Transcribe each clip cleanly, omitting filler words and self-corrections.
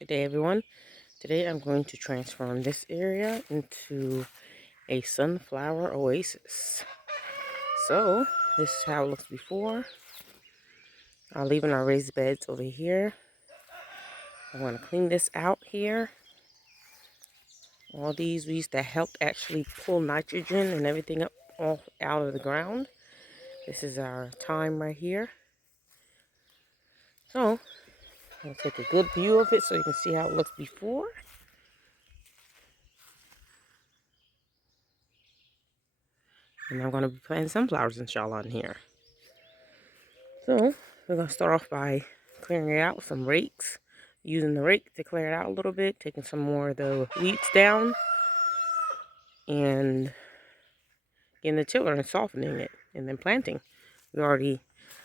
Good day, everyone. Today I'm going to transform this area into a sunflower oasis. So, this is how it looks before. I'm leaving our raised beds over here. I want to clean this out here. All these weeds that helped actually pull nitrogen and everything up all out of the ground. This is our time right here. So, I'll take a good view of it so you can see how it looks before. And I'm going to be planting sunflowers, inshallah, in here. So, we're going to start off by clearing it out with some rakes. Using the rake to clear it out a little bit. Taking some more of the weeds down. And getting the tiller and softening it. And then planting. We already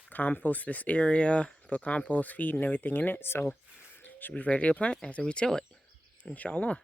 compost this area. Put compost feed and everything in it. So, it should be ready to plant after we till it. Inshallah.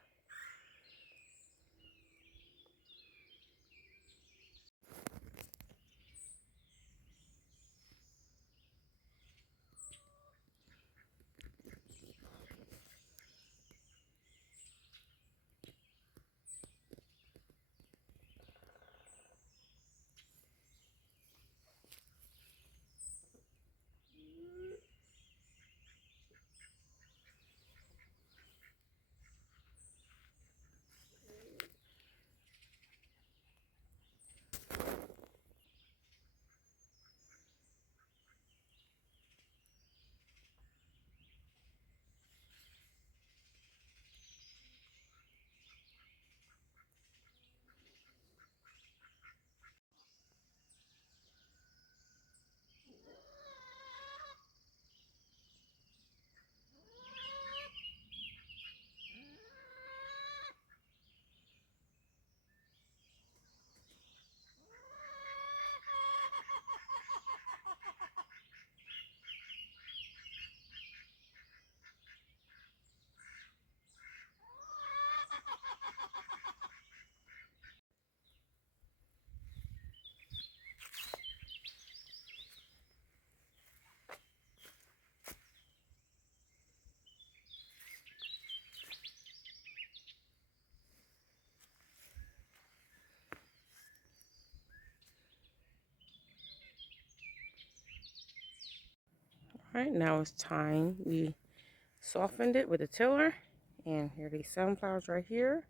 Alright, now it's time. We softened it with a tiller. And here are these sunflowers right here.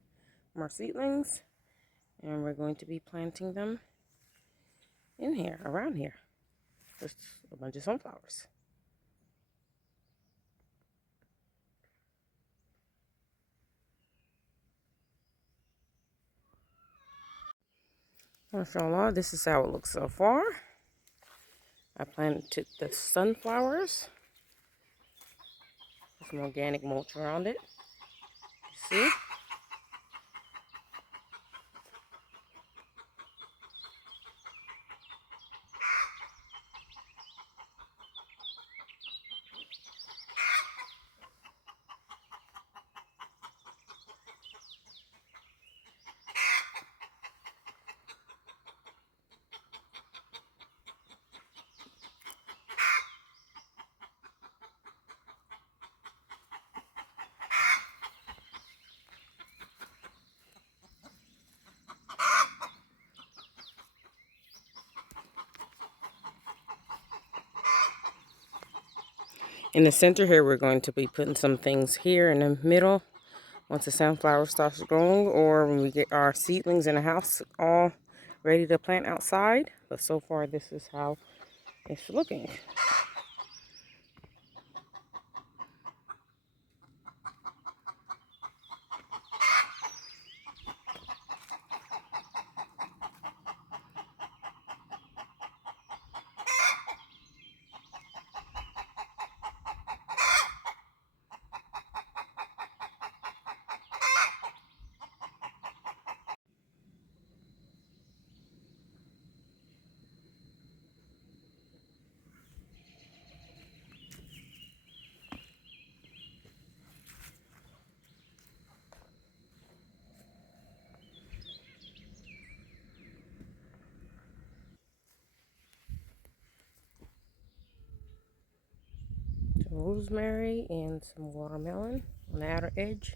More seedlings. And we're going to be planting them in here, around here. Just a bunch of sunflowers. Mashallah, this is how it looks so far. I planted the sunflowers. With some organic mulch around it. You see? In the center here, we're going to be putting some things here in the middle. Once the sunflower starts growing, or when we get our seedlings in the house all ready to plant outside. But so far, this is how it's looking. some rosemary and some watermelon on the outer edge.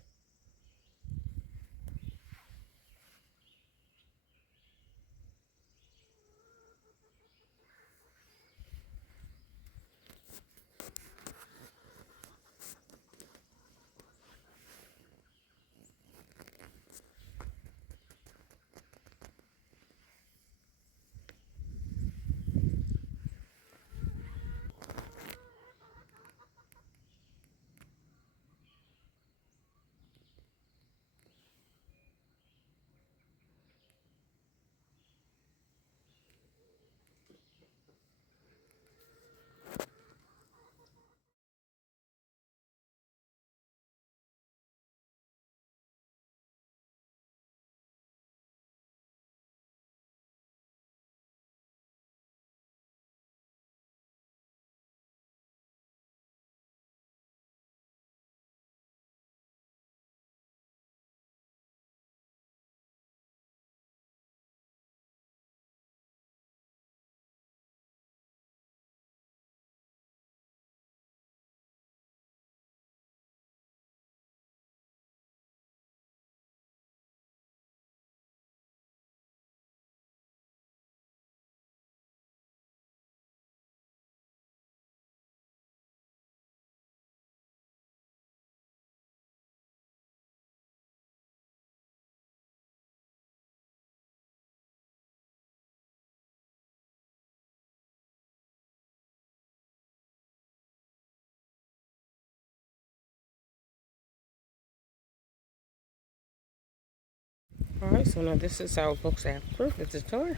Alright, so now this is how it looks after it's a tour.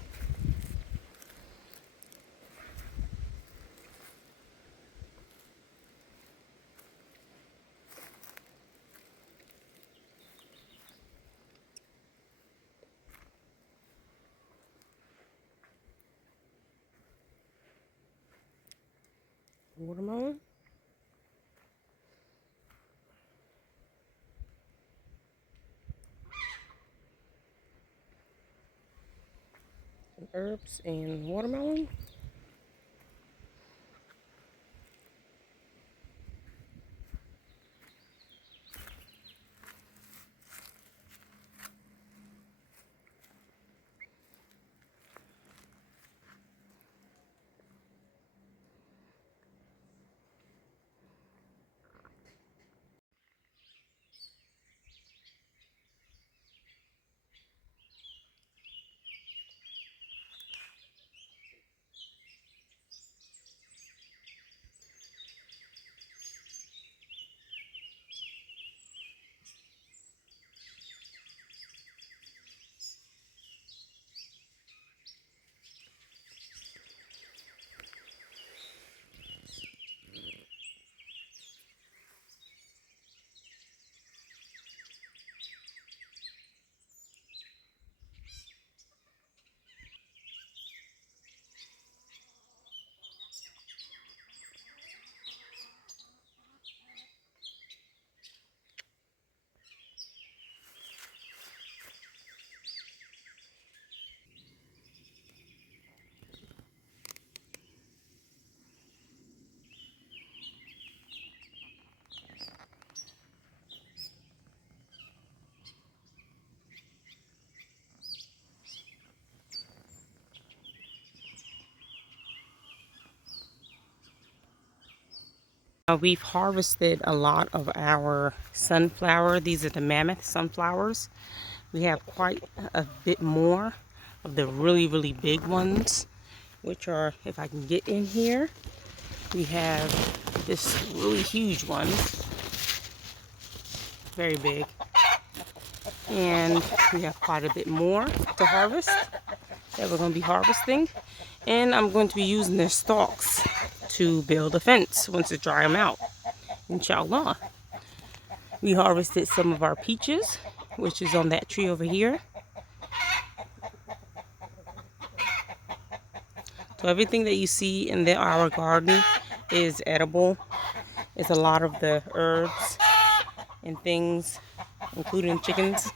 Watermelon. Herbs and watermelon. We've harvested a lot of our sunflower. These are the mammoth sunflowers. We have quite a bit more of the really big ones, which are, if I can get in here, we have this really huge one, very big, and we have quite a bit more to harvest that we're going to be harvesting, and I'm going to be using their stalks to build a fence once to dry them out, inshallah. We harvested some of our peaches, which is on that tree over here. So everything that you see in our garden is edible. It's a lot of the herbs and things, including chickens.